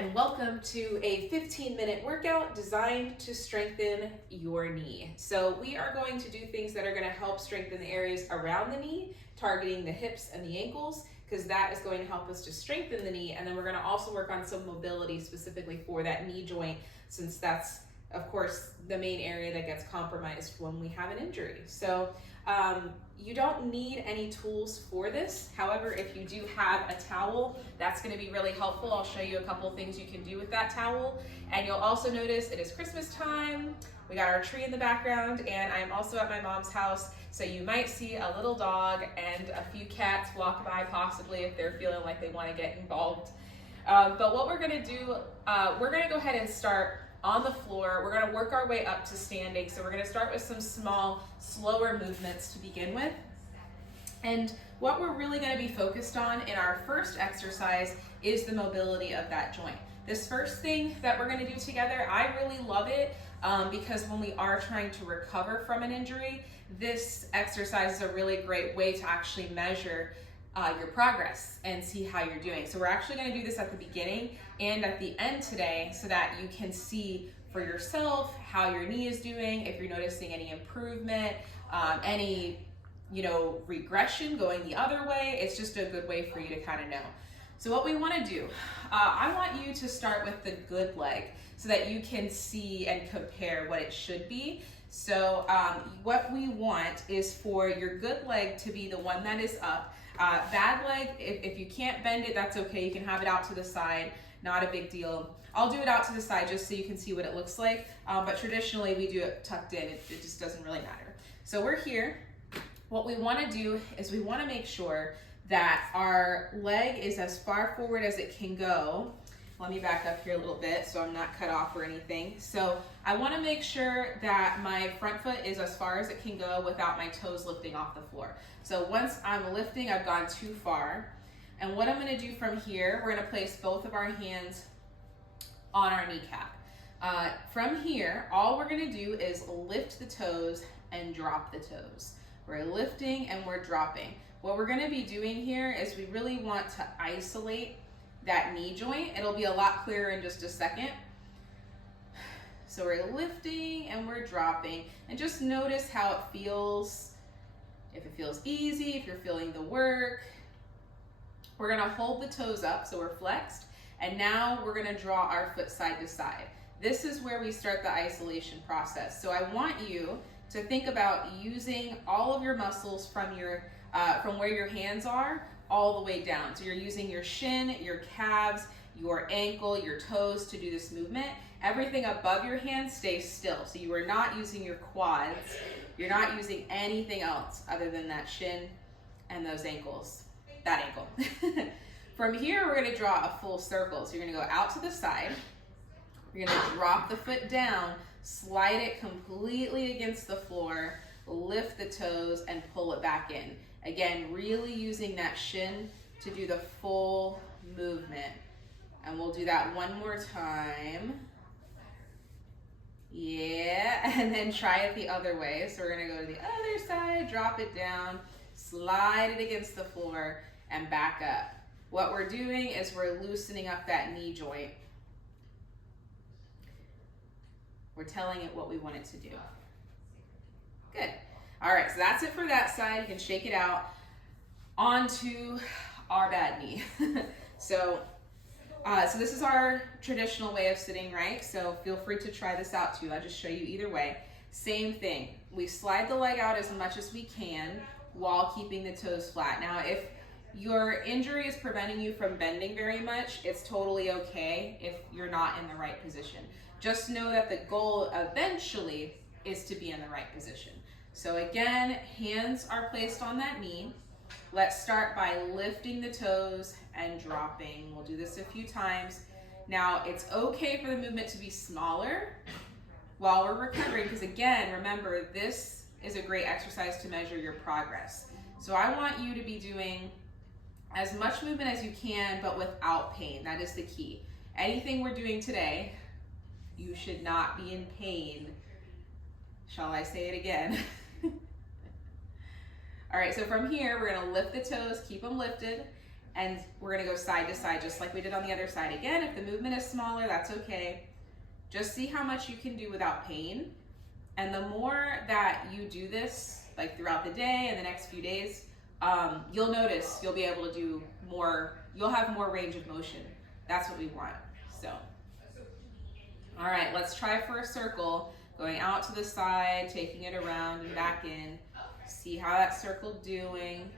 and welcome to a 15-minute workout designed to strengthen your knee. So we are going to do things that are going to help strengthen the areas around the knee, targeting the hips and the ankles, because that is going to help us to strengthen the knee. And then we're going to also work on some mobility specifically for that knee joint, since that's, of course, the main area that gets compromised when we have an injury. So you don't need any tools for this. However, if you do have a towel, that's going to be really helpful. I'll show you a couple of things you can do with that towel. And you'll also notice it is Christmas time. We got our tree in the background, and I'm also at my mom's house. So you might see a little dog and a few cats walk by, possibly if they're feeling like they want to get involved. But what we're going to do, we're going to go ahead and start on the floor. We're going to work our way up to standing. So we're going to start with some small, slower movements to begin with. And what we're really going to be focused on in our first exercise is the mobility of that joint. This first thing that we're going to do together, I really love it because when we are trying to recover from an injury, this exercise is a really great way to actually measure your progress and see how you're doing. So we're actually going to do this at the beginning and at the end today so that you can see for yourself how your knee is doing, if you're noticing any improvement, any regression going the other way. It's just a good way for you to kind of know. So what we want to do, I want you to start with the good leg so that you can see and compare what it should be. So what we want is for your good leg to be the one that is up. Bad leg, if you can't bend it, that's okay. You can have it out to the side, not a big deal. I'll do it out to the side just so you can see what it looks like. But traditionally we do it tucked in. It just doesn't really matter. So we're here. What we want to do is we want to make sure that our leg is as far forward as it can go. Let me back up here a little bit so I'm not cut off or anything. So I want to make sure that my front foot is as far as it can go without my toes lifting off the floor. So once I'm lifting, I've gone too far. And what I'm going to do from here, we're going to place both of our hands on our kneecap. From here, all we're going to do is lift the toes and drop the toes. We're lifting and we're dropping. What we're going to be doing here is we really want to isolate that knee joint. It'll be a lot clearer in just a second. So we're lifting and we're dropping, and just notice how it feels. If it feels easy, if you're feeling the work. We're going to hold the toes up so we're flexed, and now we're going to draw our foot side to side. This is where we start the isolation process. So I want you to think about using all of your muscles from where your hands are all the way down. So you're using your shin, your calves, your ankle, your toes to do this movement. Everything above your hands stays still. So you are not using your quads. You're not using anything else other than that shin and those ankles, that ankle. From here, we're going to draw a full circle. So you're going to go out to the side. You're going to drop the foot down, slide it completely against the floor, lift the toes, and pull it back in. Again, really using that shin to do the full movement. And we'll do that one more time. Yeah, and then try it the other way. So we're going to go to the other side, drop it down, slide it against the floor, and back up. What we're doing is we're loosening up that knee joint. We're telling it what we want it to do. Good. All right, so that's it for that side. You can shake it out. On to our bad knee. So this is our traditional way of sitting, right? So feel free to try this out too. I'll just show you either way. Same thing. We slide the leg out as much as we can while keeping the toes flat. Now, if your injury is preventing you from bending very much, it's totally okay if you're not in the right position. Just know that the goal eventually is to be in the right position. So again, hands are placed on that knee. Let's start by lifting the toes and dropping. We'll do this a few times. Now, it's okay for the movement to be smaller while we're recovering, because again, remember, this is a great exercise to measure your progress. So I want you to be doing as much movement as you can, but without pain. That is the key. Anything we're doing today, you should not be in pain. Shall I say it again? All right, so from here, we're gonna lift the toes, keep them lifted, and we're gonna go side to side just like we did on the other side. Again, if the movement is smaller, that's okay. Just see how much you can do without pain. And the more that you do this, like throughout the day and the next few days, you'll notice you'll be able to do more, you'll have more range of motion. That's what we want, so. All right, let's try for a circle, going out to the side, taking it around and back in. See how that circle doing.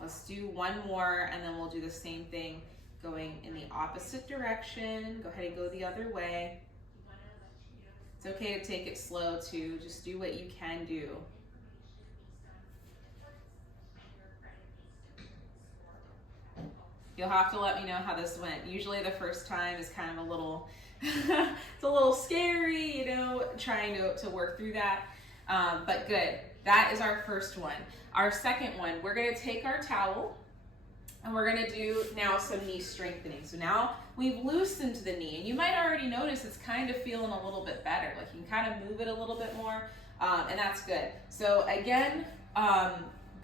Let's do one more and then we'll do the same thing going in the opposite direction. Go ahead and go the other way. It's okay to take it slow too. Just do what you can do. You'll have to let me know how this went. Usually the first time is kind of a little, it's a little scary, you know, trying to work through that. But good. That is our first one. Our second one, we're gonna take our towel and we're gonna do now some knee strengthening. So now we've loosened the knee, and you might already notice it's kind of feeling a little bit better. Like you can kind of move it a little bit more, and that's good. So again,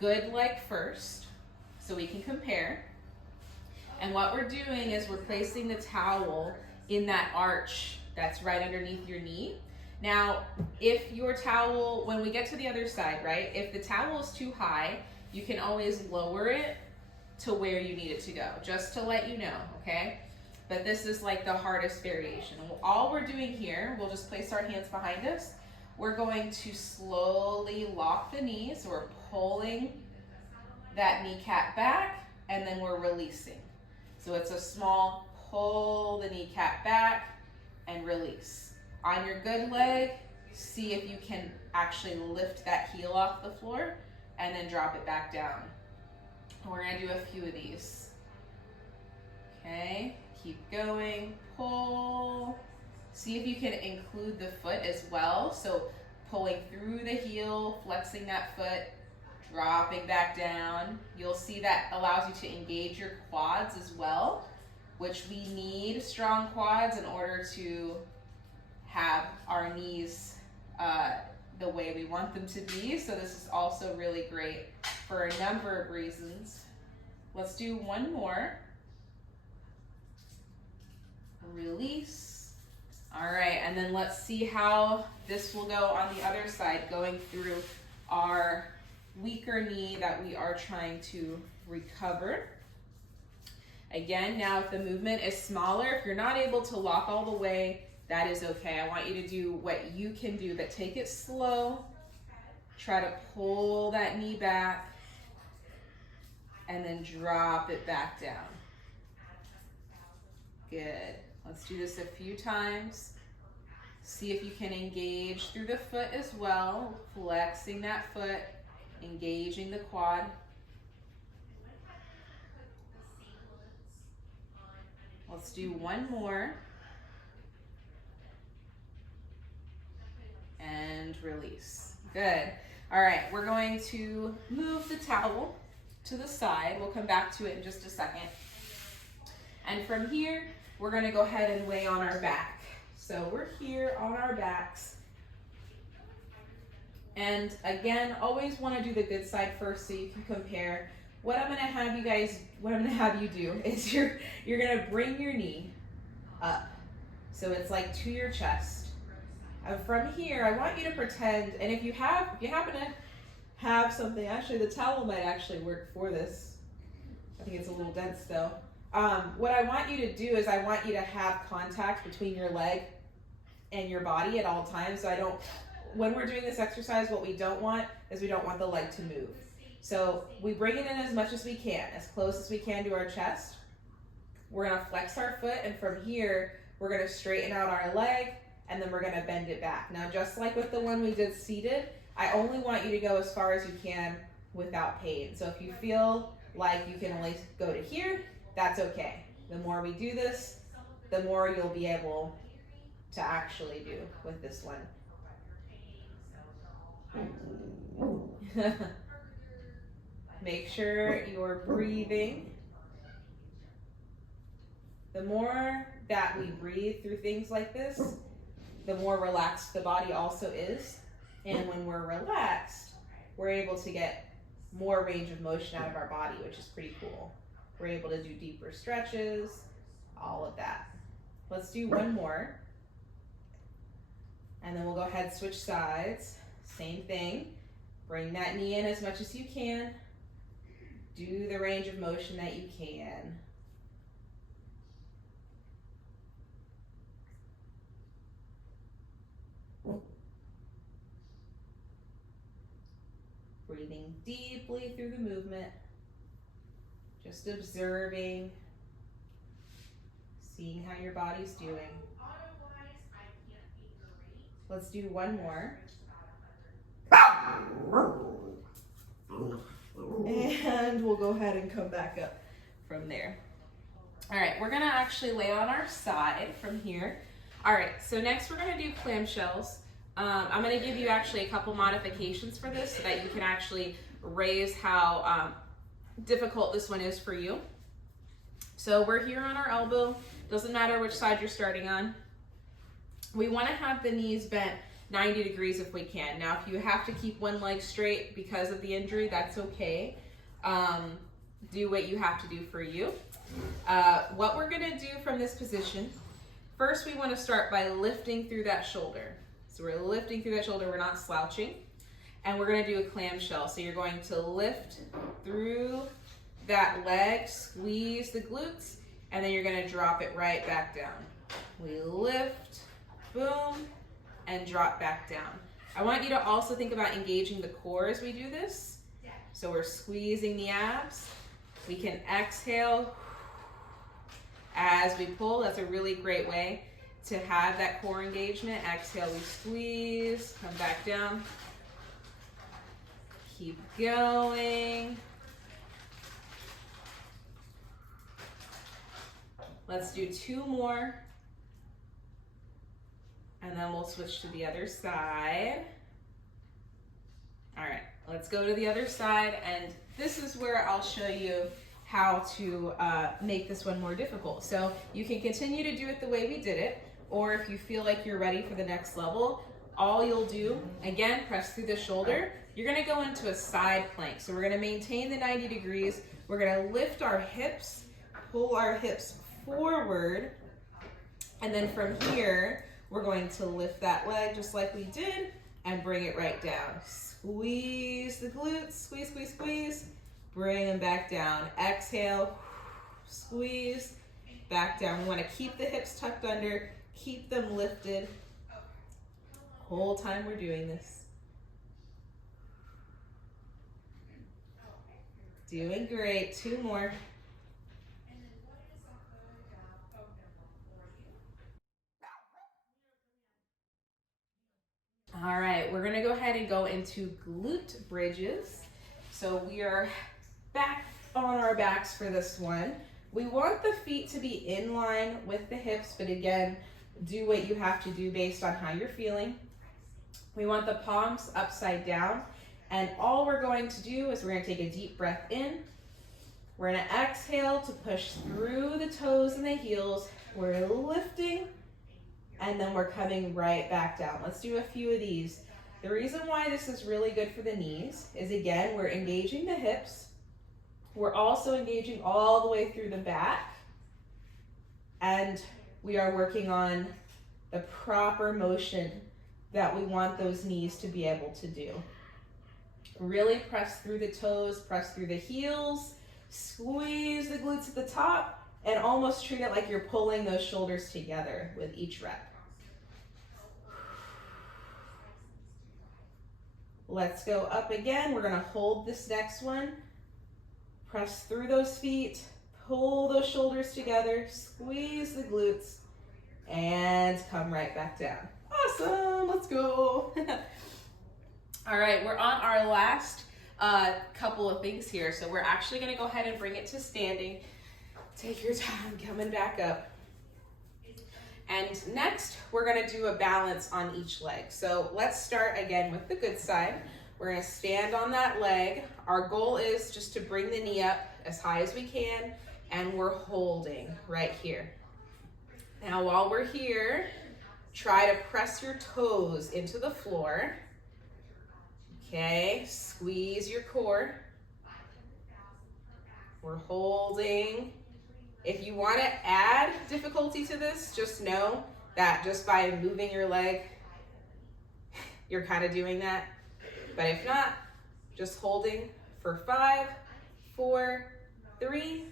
good leg first, so we can compare. And what we're doing is we're placing the towel in that arch that's right underneath your knee. Now, if your towel, when we get to the other side, right, if the towel is too high, you can always lower it to where you need it to go, just to let you know, okay? But this is like the hardest variation. All we're doing here, we'll just place our hands behind us. We're going to slowly lock the knees. So we're pulling that kneecap back, and then we're releasing. So it's a small pull the kneecap back and release. On your good leg, see if you can actually lift that heel off the floor and then drop it back down. We're gonna do a few of these. Okay, keep going, pull. See if you can include the foot as well. So pulling through the heel, flexing that foot, dropping back down. You'll see that allows you to engage your quads as well, which we need strong quads in order to have our knees the way we want them to be. So this is also really great for a number of reasons. Let's do one more. Release. All right, and then let's see how this will go on the other side, going through our weaker knee that we are trying to recover. Again, now if the movement is smaller, if you're not able to lock all the way, that is okay. I want you to do what you can do, but take it slow. Try to pull that knee back and then drop it back down. Good. Let's do this a few times. See if you can engage through the foot as well, flexing that foot, engaging the quad. Let's do one more. And release. Good. All right, we're going to move the towel to the side. We'll come back to it in just a second. And from here, we're gonna go ahead and lay on our back. So we're here on our backs. And again, always wanna do the good side first so you can compare. What I'm gonna have you do is you're gonna bring your knee up. So it's like to your chest. From here, I want you to pretend, and if you happen to have something, actually the towel might actually work for this. I think it's a little dense though. What I want you to do is I want you to have contact between your leg and your body at all times. So when we're doing this exercise, what we don't want is we don't want the leg to move. So we bring it in as much as we can, as close as we can to our chest. We're gonna flex our foot, and from here, we're gonna straighten out our leg, and then we're gonna bend it back. Now, just like with the one we did seated, I only want you to go as far as you can without pain. So if you feel like you can only go to here, that's okay. The more we do this, the more you'll be able to actually do with this one. Make sure you're breathing. The more that we breathe through things like this, the more relaxed the body also is. And when we're relaxed, we're able to get more range of motion out of our body, which is pretty cool. We're able to do deeper stretches, all of that. Let's do one more. And then we'll go ahead and switch sides. Same thing. Bring that knee in as much as you can. Do the range of motion that you can. Breathing deeply through the movement. Just observing, seeing how your body's doing. Let's do one more. And we'll go ahead and come back up from there. All right, we're gonna actually lay on our side from here. All right, so next we're gonna do clamshells. I'm gonna give you actually a couple modifications for this so that you can actually raise how difficult this one is for you. So we're here on our elbow. Doesn't matter which side you're starting on. We wanna have the knees bent 90 degrees if we can. Now, if you have to keep one leg straight because of the injury, that's okay. Do what you have to do for you. What we're gonna do from this position, first we wanna start by lifting through that shoulder. So we're lifting through that shoulder, we're not slouching. And we're gonna do a clamshell. So you're going to lift through that leg, squeeze the glutes, and then you're gonna drop it right back down. We lift, boom, and drop back down. I want you to also think about engaging the core as we do this. So we're squeezing the abs. We can exhale as we pull. That's a really great way to have that core engagement. Exhale, we squeeze, come back down. Keep going. Let's do two more. And then we'll switch to the other side. All right, let's go to the other side. And this is where I'll show you how to make this one more difficult. So you can continue to do it the way we did it, or if you feel like you're ready for the next level, all you'll do, again, press through the shoulder. You're gonna go into a side plank. So we're gonna maintain the 90 degrees. We're gonna lift our hips, pull our hips forward, and then from here, we're going to lift that leg just like we did and bring it right down. Squeeze the glutes, squeeze, squeeze, squeeze. Bring them back down. Exhale, squeeze, back down. We want to keep the hips tucked under, keep them lifted. Whole time we're doing this. Doing great. Two more. All right, we're gonna go ahead and go into glute bridges. So we are back on our backs for this one. We want the feet to be in line with the hips, but again, do what you have to do based on how you're feeling. We want the palms upside down, and all we're going to do is we're gonna take a deep breath in. We're gonna exhale to push through the toes and the heels. We're lifting, and then we're coming right back down. Let's do a few of these. The reason why this is really good for the knees is, again, we're engaging the hips. We're also engaging all the way through the back. And we are working on the proper motion that we want those knees to be able to do. Really press through the toes, press through the heels, squeeze the glutes at the top, and almost treat it like you're pulling those shoulders together with each rep. Let's go up again. We're gonna hold this next one. Press through those feet, pull those shoulders together, squeeze the glutes, and come right back down. Awesome, let's go. All right, we're on our last couple of things here. So we're actually gonna go ahead and bring it to standing. Take your time coming back up. And next, we're gonna do a balance on each leg. So let's start again with the good side. We're gonna stand on that leg. Our goal is just to bring the knee up as high as we can, and we're holding right here. Now, while we're here, try to press your toes into the floor. Okay, squeeze your core. We're holding. If you want to add difficulty to this, just know that just by moving your leg, you're kind of doing that. But if not, just holding for 5, 4, 3,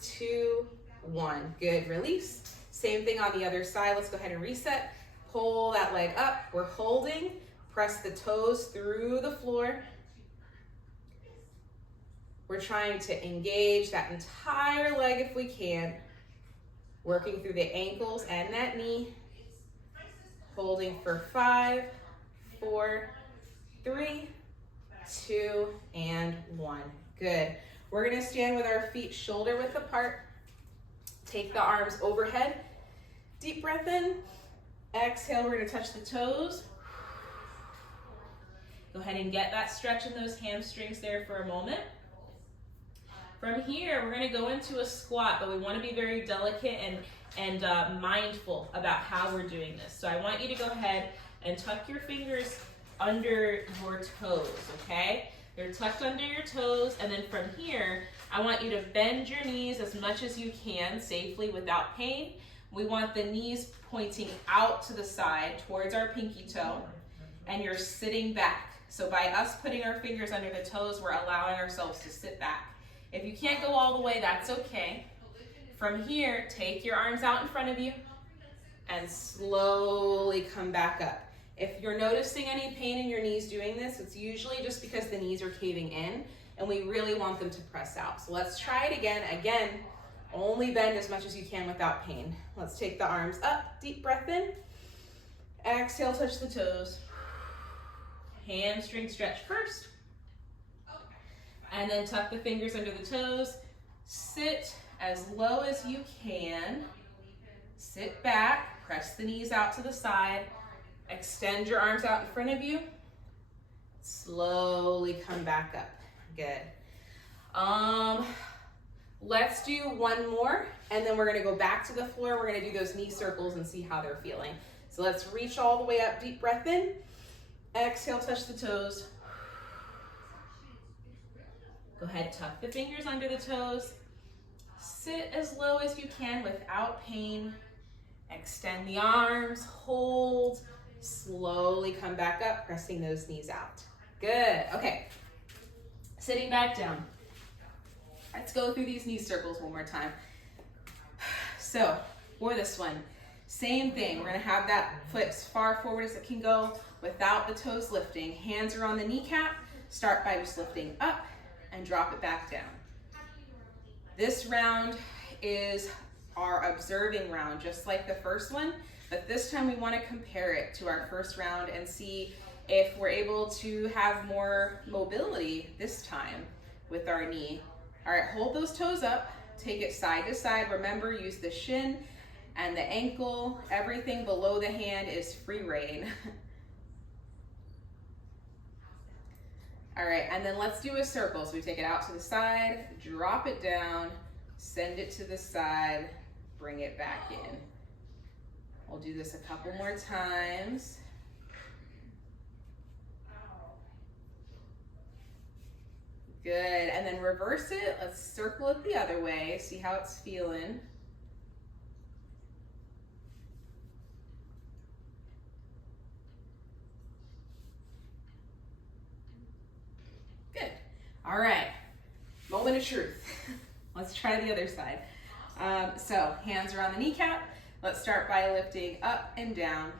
2, 1. Good, release. Same thing on the other side. Let's go ahead and reset. Pull that leg up. We're holding. Press the toes through the floor. We're trying to engage that entire leg if we can. Working through the ankles and that knee. Holding for 5, 4, 3, 2, and 1. Good. We're gonna stand with our feet shoulder width apart. Take the arms overhead. Deep breath in. Exhale, we're gonna touch the toes. Go ahead and get that stretch in those hamstrings there for a moment. From here, we're gonna go into a squat, but we wanna be very delicate and mindful about how we're doing this. So I want you to go ahead and tuck your fingers under your toes, okay? They're tucked under your toes, and then from here, I want you to bend your knees as much as you can safely without pain. We want the knees pointing out to the side towards our pinky toe, and you're sitting back. So by us putting our fingers under the toes, we're allowing ourselves to sit back. If you can't go all the way, that's okay. From here, take your arms out in front of you and slowly come back up. If you're noticing any pain in your knees doing this, it's usually just because the knees are caving in and we really want them to press out. So let's try it again. Again, only bend as much as you can without pain. Let's take the arms up, deep breath in. Exhale, touch the toes. Hamstring stretch first. And then tuck the fingers under the toes. Sit as low as you can. Sit back, press the knees out to the side. Extend your arms out in front of you. Slowly come back up. Good. Let's do one more, and then we're gonna go back to the floor. We're gonna do those knee circles and see how they're feeling. So let's reach all the way up, deep breath in. Exhale, touch the toes. Go ahead, tuck the fingers under the toes. Sit as low as you can without pain. Extend the arms, hold. Slowly come back up, pressing those knees out. Good, okay. Sitting back down. Let's go through these knee circles one more time. So, for this one, same thing. We're gonna have that foot as far forward as it can go without the toes lifting. Hands are on the kneecap. Start by just lifting up and drop it back down. This round is our observing round, just like the first one, but this time we want to compare it to our first round and see if we're able to have more mobility this time with our knee. All right, hold those toes up, take it side to side. Remember, use the shin and the ankle. Everything below the hand is free rein. All right, and then let's do a circle. So we take it out to the side, drop it down, send it to the side, bring it back in. We'll do this a couple more times. Good, and then reverse it. Let's circle it the other way, see how it's feeling. Good, all right, moment of truth. Let's try the other side. So hands are on the kneecap. Let's start by lifting up and down.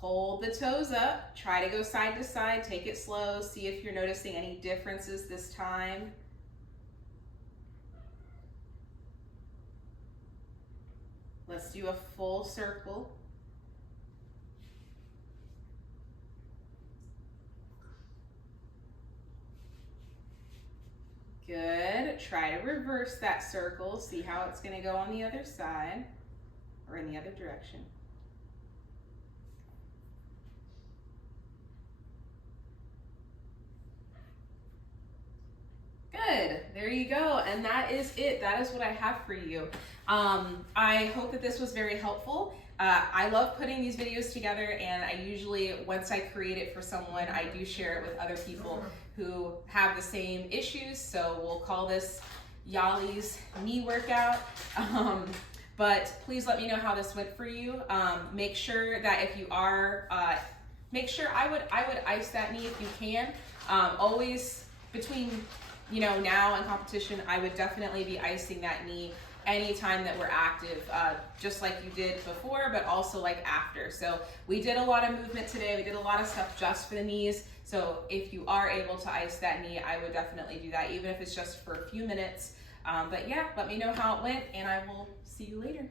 Hold the toes up. Try to go side to side. Take it slow. See if you're noticing any differences this time. Let's do a full circle. Good. Try to reverse that circle. See how it's going to go on the other side or in the other direction. Good. There you go. And that is it. That is what I have for you. I hope that this was very helpful. I love putting these videos together, and I usually, once I create it for someone, I do share it with other people who have the same issues. So we'll call this Yali's knee workout. But please let me know how this went for you. Make sure that if you are, I would ice that knee if you can. Always between, now and competition, I would definitely be icing that knee anytime that we're active, just like you did before, but also like after. So we did a lot of movement today. We did a lot of stuff just for the knees. So if you are able to ice that knee, I would definitely do that, even if it's just for a few minutes. But yeah, let me know how it went, and I will see you later.